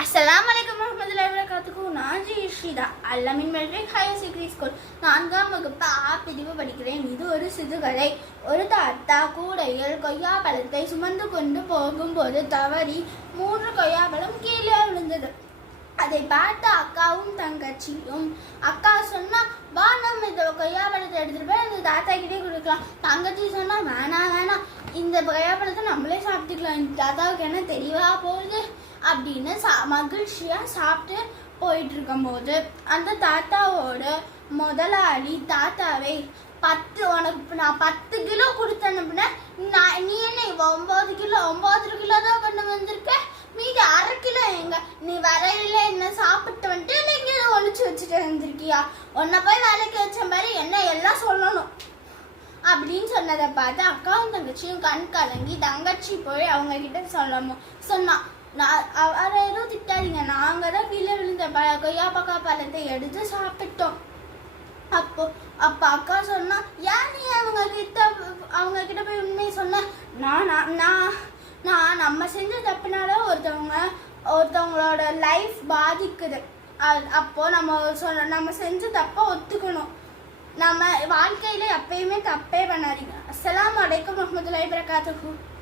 அஸ்லாம் வலைக்கம் வரஹ்மத்துல்லாஹி வரகாத்துக்கும் நான் ஜெயஸ்ரீதா அல்லமின் மெட்ரிக் ஹையர் செகண்டரி ஸ்கூல் நான்காம் வகுப்பு ஆ பிரிவு படிக்கிறேன். இது ஒரு சிறுகதை. ஒரு தாத்தா கூடையில் கொய்யா பழத்தை சுமந்து கொண்டு போகும்போது தவறி மூன்று கொய்யா பழம் கீழே விழுந்தது. அதை பார்த்த அக்காவும் தங்கச்சியும் அக்கா சொன்னா வா நம்ம இந்த கொய்யாப்பழத்தை எடுத்துட்டு போய் அந்த தாத்தா கிட்டே கொடுக்கலாம். தங்கச்சி சொன்னா வேணாம் வேணாம் இந்த கொய்யாப்பழத்தை நம்மளே சாப்பிட்டுக்கலாம். இந்த தாத்தாவுக்கு என்ன தெரியவா போகுது? அப்படின்னு சா மகிழ்ச்சியா சாப்பிட்டு போயிட்டு இருக்கும்போது அந்த தாத்தாவோட முதலாளி தாத்தாவை பத்து உனக்கு நான் பத்து கிலோ கொடுத்து அனுப்புனேன் நான் நீ என்ன இவ ஒன்பது கிலோ ஒன்பது கிலோ தான் கொண்டு வந்திருக்க? மீதி அரை கிலோ எங்க? நீ வரையில என்ன சாப்பிட்டு வந்துட்டு இல்லை இதை ஒழிச்சு வச்சுட்டு வந்திருக்கியா? உன்னை போய் வேலைக்கு வச்ச மாதிரி என்ன எல்லாம் சொல்லணும். அப்படின்னு சொன்னதை பார்த்து அக்காவும் தங்கச்சியும் கண் கலங்கி தங்கச்சி போய் அவங்க கிட்ட சொல்லணும். சொன்னா நான் அவரை எதுவும் திட்டாதீங்க. நாங்க தான் கீழே விழுந்த பழ கொய்யா பக்கா பழத்தை எடுத்து சாப்பிட்டோம். அப்போ அப்ப அக்கா சொன்னா ஏன் நீ அவங்க கிட்ட அவங்க கிட்ட போய் உண்மையை சொன்ன? நான் நான் நான் நம்ம செஞ்ச தப்புனால ஒருத்தவங்க ஒருத்தவங்களோட லைஃப் பாதிக்குது. அது- அப்போ நம்ம சொன்ன நம்ம செஞ்ச தப்பை ஒத்துக்கணும். நம்ம வாழ்க்கையில எப்பயுமே தப்பே பண்ணாதீங்க. அஸ்லாம் அலைக்கும் வரஹ்மத்துல்லாஹி வபரகாத்துஹு.